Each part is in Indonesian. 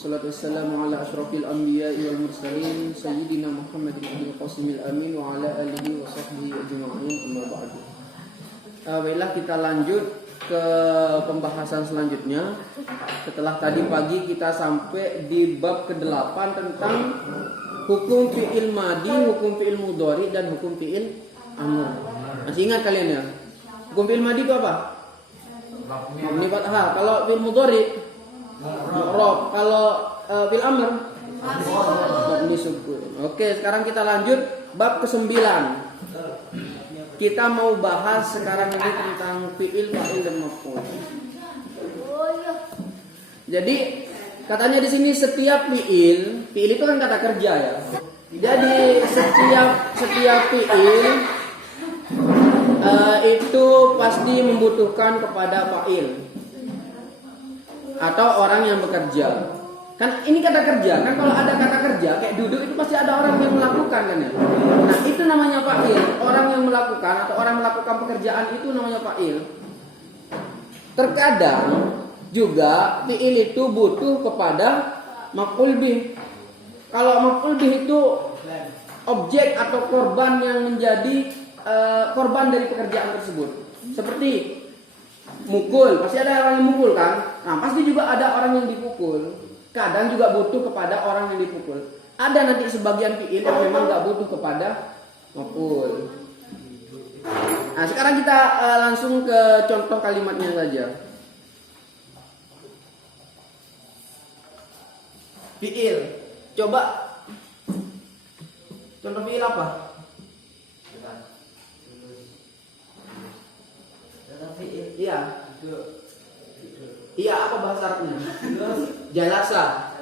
Salatu wassalamu ala asyrafil anbiya'i wal mursalin sayyidina Muhammadin ibn Qasimil Amin wa ala alihi wa sahbihi ajma'in, amma ba'du. Baiklah, kita lanjut ke pembahasan selanjutnya. Setelah tadi pagi kita sampai di bab ke-8 tentang hukum fi'il madi, hukum fi'il mudhari dan hukum fi'il amr. Masih ingat kalian ya? Hukum fi'il madi itu apa? Mabni fathah. Kalau fi'il mudhari mu'rab. Kalau fi'il amr mabni sukun. Oke, sekarang kita lanjut bab ke-9. Kita mau bahas sekarang ini tentang fi'il, fa'il dan maf'ul. Jadi katanya di sini setiap fi'il itu kan kata kerja ya. Jadi setiap fi'il itu pasti membutuhkan kepada fa'il atau orang yang bekerja. Kan ini kata kerja, kan kalau ada kata kerja kayak duduk itu pasti ada orang yang melakukan kan ya. Nah, itu namanya fa'il. Orang yang melakukan atau orang melakukan pekerjaan itu namanya fa'il. Terkadang juga fi'il itu butuh kepada maf'ul bih. Kalau maf'ul bih itu objek atau korban yang menjadi korban dari pekerjaan tersebut. Seperti mukul, pasti ada orang yang mukul kan? Nah, pasti juga ada orang yang dipukul. Kadang juga butuh kepada orang yang dipukul. Ada nanti sebagian fi'il yang memang gak butuh kepada maf'ul. Nah, sekarang kita langsung ke contoh kalimatnya saja. Fi'il. Coba contoh fi'il apa? Iya. Iya, apa bahasa Arabnya? Jalasa.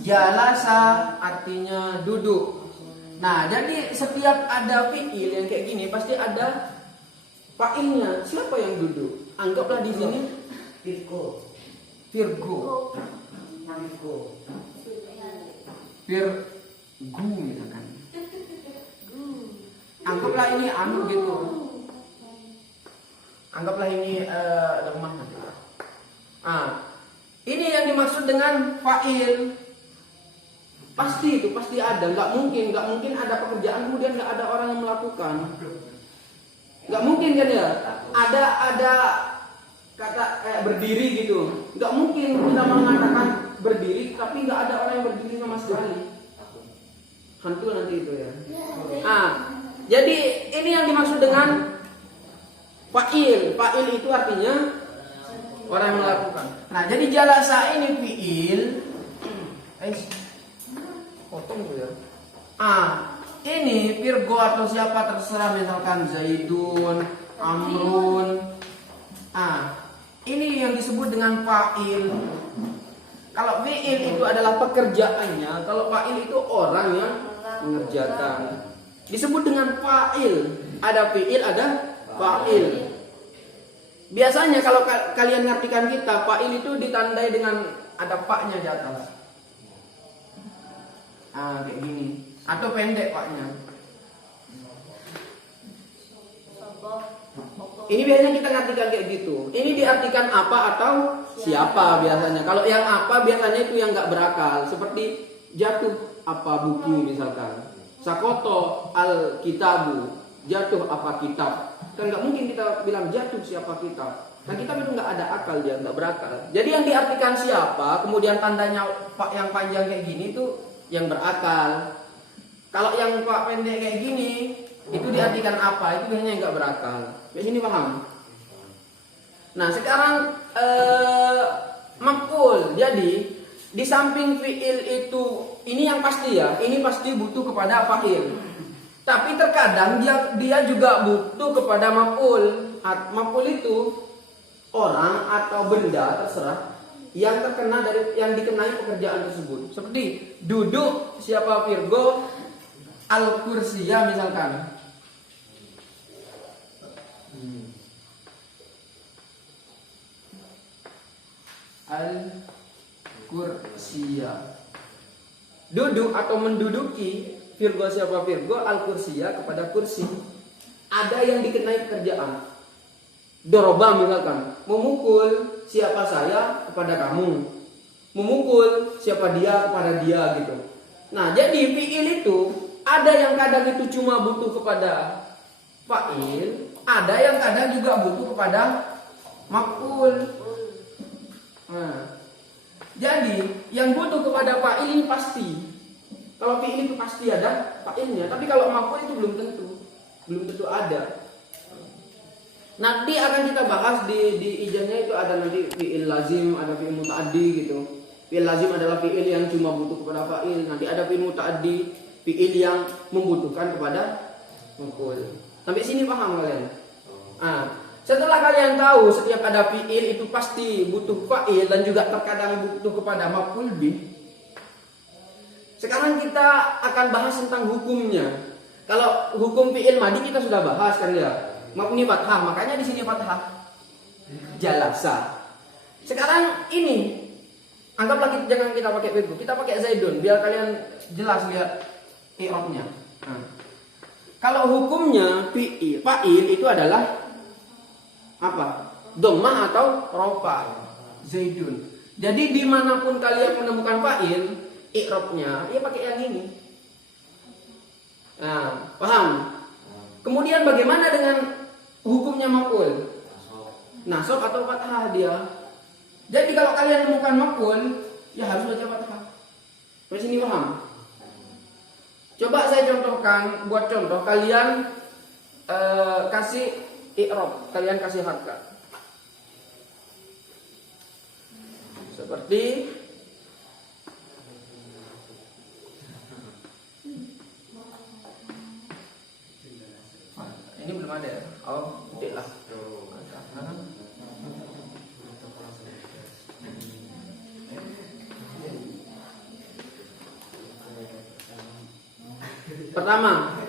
Jalasa artinya duduk. Nah, jadi setiap ada fi'il yang kayak gini pasti ada fa'ilnya. Siapa yang duduk? Anggaplah di sini Virgo. Misalkan. Anggaplah ini anu gitu. Anggaplah ini lemah. Ini yang dimaksud dengan fa'il. Pasti ada. Nggak mungkin ada pekerjaan kemudian nggak ada orang yang melakukan. Nggak mungkin kan ya? Ada kata kayak berdiri gitu. Nggak mungkin kita mengatakan berdiri tapi nggak ada orang yang berdiri sama sekali. Hantu nanti itu ya. Jadi ini yang dimaksud dengan fa'il. Fa'il itu artinya orang yang melakukan. Nah, jadi jalasa ini fi'il. Potong tuh ya. Ini Virgo atau siapa terserah, misalkan Zaidun, Amrun. Ini yang disebut dengan fa'il. Kalau fi'il itu adalah pekerjaannya, kalau fa'il itu orang yang mengerjakan. Disebut dengan fa'il. Ada fi'il, ada fa'il. Biasanya kalau kalian ngartikan kita, fa'il itu ditandai dengan ada fa-nya di atas. Kayak gini. Atau pendek fa-nya. Ini biasanya kita ngartikan kayak gitu. Ini diartikan apa atau siapa biasanya. Kalau yang apa biasanya itu yang gak berakal. Seperti jatuh apa buku misalkan. Sakoto al-kitabu, jatuh apa kitab. Kan nggak mungkin kita bilang jatuh siapa kitab. Nah, kitab itu nggak ada akal, dia nggak berakal. Jadi yang diartikan siapa, kemudian tandanya pak yang panjang kayak gini itu yang berakal. Kalau yang pak pendek kayak gini, itu diartikan apa? Itu biasanya yang nggak berakal. Biasanya ini paham? Nah, sekarang maf'ul. Jadi di samping fi'il itu, ini yang pasti ya, ini pasti butuh kepada fa'il. Tapi terkadang dia juga butuh kepada maf'ul. Maf'ul itu orang atau benda terserah yang dikenai pekerjaan tersebut. Seperti duduk siapa Virgo, al-kursiyah misalkan. Al-kursiyah. Duduk atau menduduki Virgo siapa Virgo, al-kursiyah kepada kursi. Ada yang dikenai pekerjaan. Doroba misalkan, memukul siapa saya kepada kamu, memukul siapa dia kepada dia gitu. Nah, jadi fiil itu ada yang kadang itu cuma butuh kepada fa'il, ada yang kadang juga butuh kepada maf'ul. Nah, jadi yang butuh kepada fa'il ini pasti. Kalau fiil itu pasti ada fa'ilnya, tapi kalau maf'ul itu belum tentu ada. Nanti akan kita bahas di ijazahnya itu ada nanti fiil lazim, ada fiil muta'addi gitu. Fiil lazim adalah fiil yang cuma butuh kepada fa'il. Nanti ada fiil muta'addi, fiil yang membutuhkan kepada maf'ul. Sampai sini paham kalian? Setelah kalian tahu setiap ada fiil itu pasti butuh fa'il dan juga terkadang butuh kepada maf'ul bih. Sekarang kita akan bahas tentang hukumnya. Kalau hukum fiil madi kita sudah bahas kan ya. Mabni fathah, makanya di sini fathah. Jalasa. Sekarang ini anggaplah jangan kita pakai bego, kita pakai zaidun biar kalian jelas lihat i'rabnya. Kalau hukumnya fa'il itu adalah apa? Dhammah atau rafa. Zaidun. Jadi dimanapun kalian menemukan fa'il, i'rabnya ya pakai yang ini. Nah, paham? Kemudian bagaimana dengan hukumnya maf'ul? Nasab atau fathah dia. Jadi kalau kalian menemukan maf'ul, ya harus baca fathah. Sampai sini paham? Coba saya contohkan, buat contoh kalian kasih i'rab, kalian kasih harkat. Seperti ini belum ada ya? Oh, tidak lah. Pertama,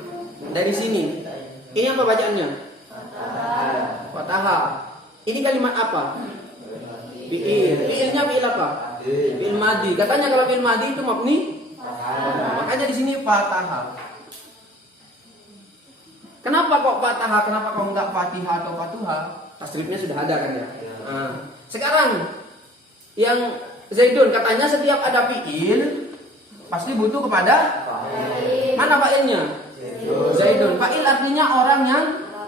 dari sini. Ini apa bacaannya? Fathah. Ini kalimat apa? Fi'il. Fi'ilnya fi'il apa? Fi'il madi. Katanya kalau fi'il madi itu mabni. Makanya di sini fathah. Kenapa kok fathah? Kenapa kok enggak fatihah atau fatuha? Tasrifnya sudah ada kan ya? Sekarang yang zaidun katanya setiap ada fi'il pasti butuh kepada mana fa'ilnya? Zaidun. Fa'il artinya orang yang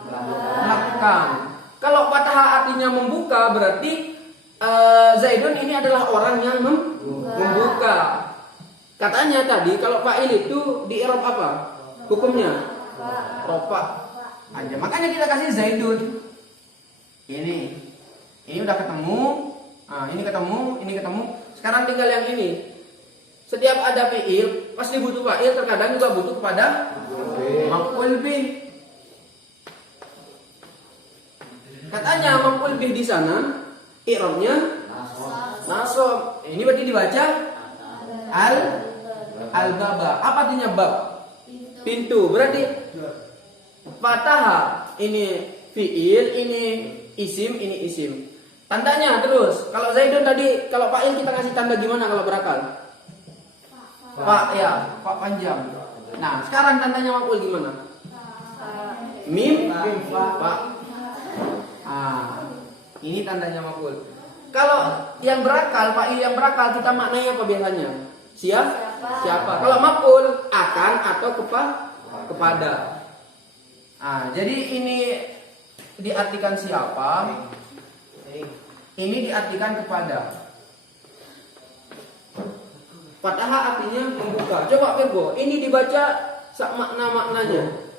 melakukan. Kalau fathah artinya membuka berarti zaidun ini adalah orang yang membuka. Katanya tadi kalau fa'il itu di i'rab apa? Hukumnya rafa aja. Makanya kita kasih zaidun. Ini udah ketemu. Nah, ini ketemu. Sekarang tinggal yang ini. Setiap ada fi'il pasti butuh fa'il, terkadang juga butuh kepada maf'ul bih. Katanya maf'ul bih di sana i'rabnya nasab. Ini berarti dibaca al-baba. Apa artinya bab? Pintu. Berarti fathah ini fi'il, ini isim. Tandanya terus. Kalau zaidun tadi, kalau fa'il kita kasih tanda gimana kalau berakal? Fa ya, fa panjang. Nah, sekarang tandanya maf'ul gimana? Mim, fa. Ini tandanya maf'ul. Kalau yang berakal, fa'il yang berakal kita maknanya apa biasanya? Siapa? Kalau maf'ul akan atau kepada. Jadi ini diartikan siapa? Ini diartikan kepada. Fathah artinya membuka. Coba Virgo, ini dibaca makna-maknanya.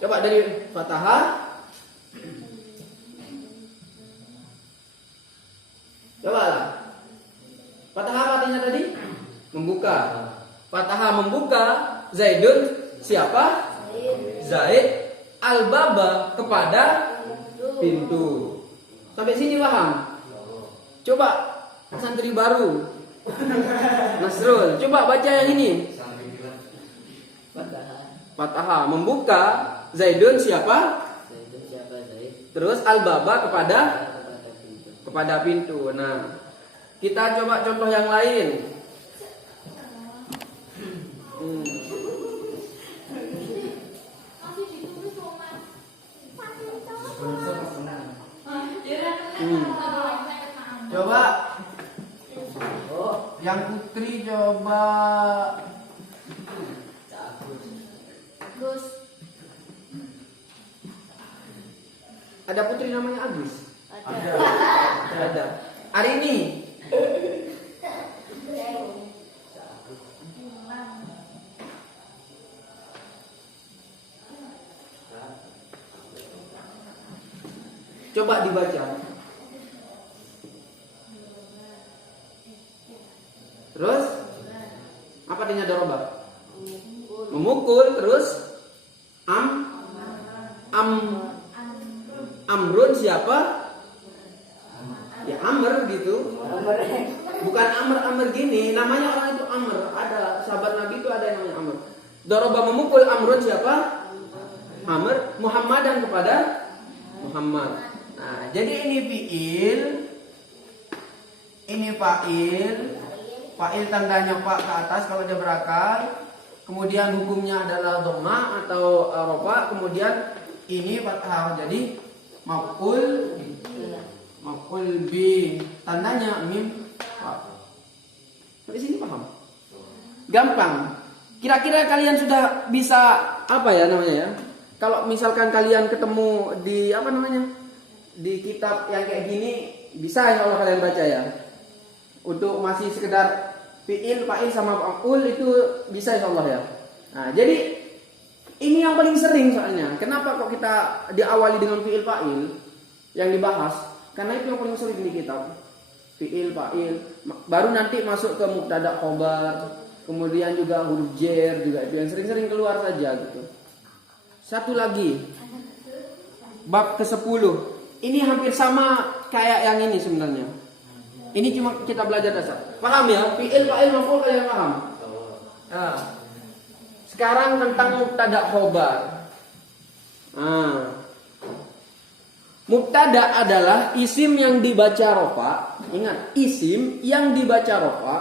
Coba dari fathah. Coba lah. Fathah apa artinya tadi? Membuka. Fathah membuka. Zaidun siapa? Zaid. Al-baba kepada pintu. Sampai sini paham? Coba santri baru Nasrul, coba baca yang ini. Fathah membuka. Zaidun siapa? Terus al-baba kepada pintu. Nah, kita coba contoh yang lain. Coba yang putri coba. Gus. Ada putri namanya Agus? Ada. Ada. Hari ini. Coba dibaca. Terus apa artinya doroba? Memukul. Terus amrun siapa? Ya Amr gitu. Bukan Amr gini. Namanya orang itu Amr. Ada sahabat Nabi itu ada yang namanya Amr. Doroba memukul. Amrun siapa? Amr. Muhammadan kepada Muhammad. Nah, jadi ini fiil, ini fa'il. Fa'il tandanya fa ke atas kalau dia berakal. Kemudian hukumnya adalah dhamma atau rafa. Kemudian ini fathah. Jadi maf'ul bi. Tandanya mim fa. Sampai sini paham? Gampang. Kira-kira kalian sudah bisa apa ya namanya ya? Kalau misalkan kalian ketemu di apa namanya? Di kitab yang kayak gini bisa ya kalau kalian baca ya. Untuk masih sekedar fi'il, fa'il sama maf'ul itu bisa insyaallah ya. Nah, jadi ini yang paling sering soalnya. Kenapa kok kita diawali dengan fi'il fa'il yang dibahas? Karena itu yang paling sering di kitab. Fi'il fa'il, baru nanti masuk ke mubtada khobar, kemudian juga huruf jar juga itu yang sering-sering keluar saja gitu. Satu lagi. Bab ke-10. Ini hampir sama kayak yang ini sebenarnya. Ini cuma kita belajar dasar. Paham ya? Fi'il, fa'il, maf'ul kalian paham? Nah, sekarang tentang mubtada khobar. Nah, mubtada adalah isim yang dibaca rofa. Ingat, isim yang dibaca rofa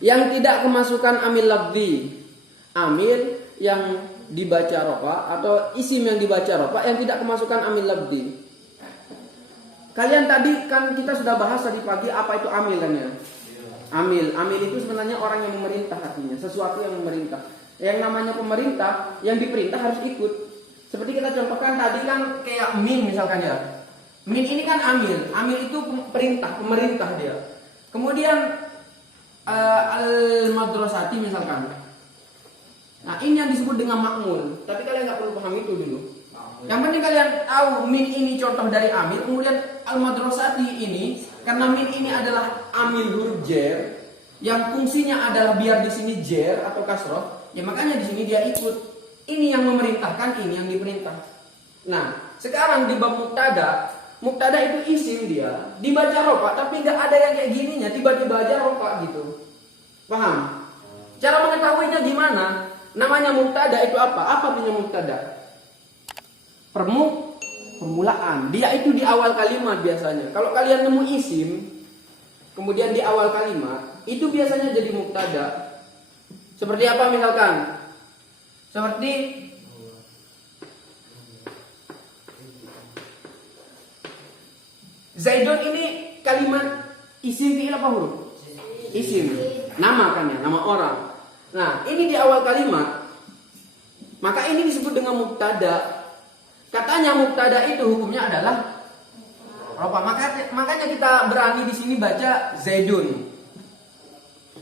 yang tidak kemasukan amil lafzi. Amil yang dibaca rofa atau isim yang dibaca rofa yang tidak kemasukan amil lafzi. Kalian tadi kan kita sudah bahas tadi pagi apa itu amil kan ya? Amil itu sebenarnya orang yang memerintah artinya, sesuatu yang memerintah. Yang namanya pemerintah, yang diperintah harus ikut. Seperti kita contohkan tadi kan kayak min misalkan ya. Min ini kan amil. Amil itu perintah, pemerintah dia. Kemudian al-madrasati misalkan. Nah, ini yang disebut dengan makmul. Tapi kalian nggak perlu paham itu dulu. Yang penting kalian tahu min ini contoh dari amil. Kemudian al-madrasati ini karena min ini adalah amil huruf jar yang fungsinya adalah biar di sini jar atau kasroh, ya makanya di sini dia ikut. Ini yang memerintahkan, ini yang diperintah. Nah, sekarang di bab mubtada, mubtada itu isim dia dibaca rofa, tapi nggak ada yang kayak gininya tiba-tiba aja rofa gitu. Paham? Cara mengetahuinya gimana? Namanya mubtada itu apa? Apa artinya mubtada? Permulaan. Dia itu di awal kalimat biasanya. Kalau kalian nemu isim, kemudian di awal kalimat, itu biasanya jadi mubtada. Seperti apa misalkan? Seperti Zaidun ini kalimat isim fi'il apa huruf? Isim. Nama kan ya, nama orang. Nah, ini di awal kalimat. Maka ini disebut dengan mubtada. Katanya mubtada itu hukumnya adalah rofa. Makanya kita berani di sini baca Zaidun.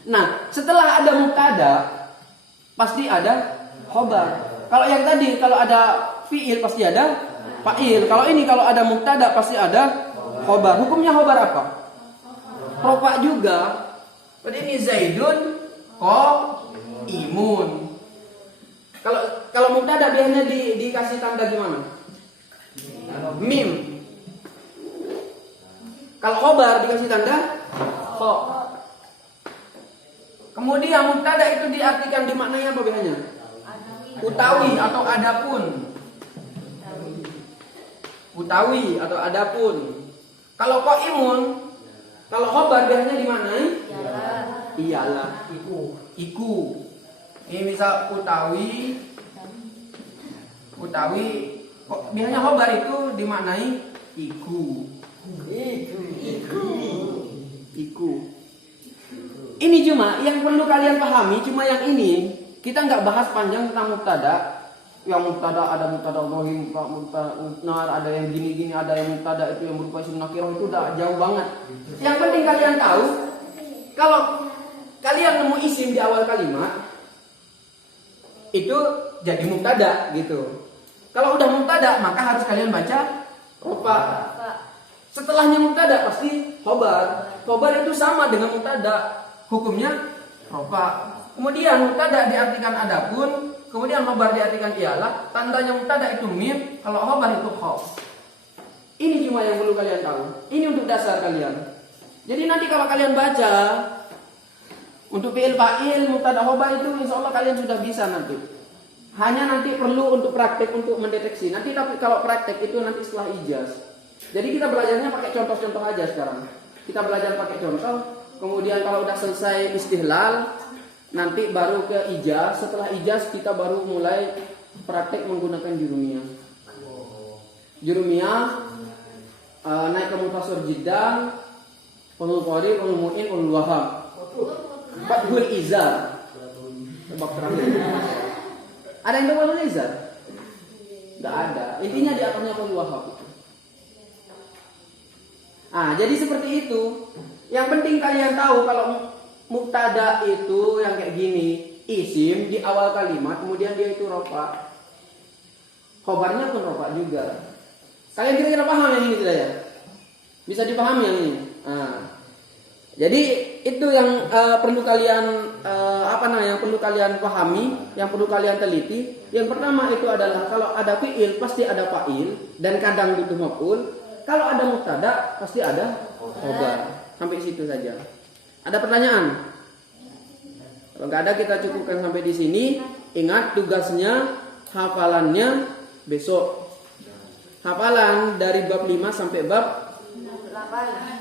Nah, setelah ada mubtada pasti ada khobar. Kalau yang tadi kalau ada fiil pasti ada fa'il. Kalau ini kalau ada mubtada pasti ada khobar. Hukumnya khobar apa? Rofa juga. Berarti ini Zaidun imun. Kalau mubtada biasanya dikasih tanda gimana? Mim. Kalau khobar dikasih tanda kho. Kemudian mubtada itu diartikan dimaknai apa biasanya? Utawi atau adapun. Utawi atau adapun. Kalau qaimun, kalau khobar biasanya dimaknai iyalah. Iku. Ini misal utawi biasanya khobar itu dimaknai iku. Iku. Ini cuma yang perlu kalian pahami, cuma yang ini. Kita nggak bahas panjang tentang mubtada. Yang mubtada ada mubtada dhahir, mubtada ada yang gini-gini, ada yang mubtada itu yang berupa isim nakirah, itu udah jauh banget. Yang penting kalian tahu, kalau kalian nemu isim di awal kalimat, itu jadi mubtada gitu. Kalau udah mubtada, maka harus kalian baca rofa. Setelahnya mubtada pasti khobar. Khobar itu sama dengan mubtada, hukumnya rofa. Kemudian mubtada diartikan adapun, kemudian khobar diartikan ialah. Tandanya mubtada itu mim, kalau khobar itu khof. Ini cuma yang perlu kalian tahu. Ini untuk dasar kalian. Jadi nanti kalau kalian baca untuk fi'il fa'il, mubtada khobar itu insya Allah kalian sudah bisa nanti. Hanya nanti perlu untuk praktek untuk mendeteksi. Nanti tapi kalau praktek itu nanti setelah ijaz. Jadi kita belajarnya pakai contoh-contoh aja sekarang. Kita belajar pakai contoh. Kemudian kalau udah selesai istihlal, nanti baru ke ijaz. Setelah ijaz kita baru mulai praktek menggunakan jurumiyah. Jurumiyah naik ke mufasir jiddan, ulul qarib, ulul mu'in, ulul waham. Fathul izar. Sebab terakhir. Ada yang tahu ulul izar? Enggak ada. Intinya di atasnya ulul waham. Jadi seperti itu. Yang penting kalian tahu kalau mubtada itu yang kayak gini, isim di awal kalimat, kemudian dia itu rofa. Khobarnya pun rofa juga. Kalian kira-kira paham yang ini tidak ya? Bisa dipahami yang ini. Jadi itu yang perlu kalian yang perlu kalian pahami, yang perlu kalian teliti. Yang pertama itu adalah kalau ada fi'il pasti ada fa'il dan kadang butuh maf'ul. Kalau ada mubtada pasti ada khobar. Sampai situ saja. Ada pertanyaan? Kalau nggak ada kita cukupkan sampai di sini. Ingat tugasnya, hafalannya besok. Hafalan dari bab 5 sampai bab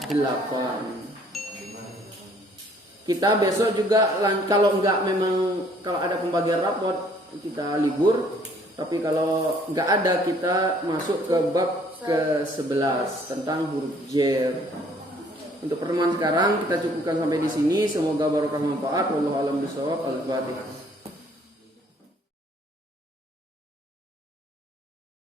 8. Kita besok juga kalau ada pembagian raport kita libur. Tapi kalau nggak ada kita masuk ke bab ke-11 tentang huruf jar. Untuk pertemuan sekarang kita cukupkan sampai di sini. Semoga barokah manfaat. Wallahu a'lam bishawab. Al-Fatihah.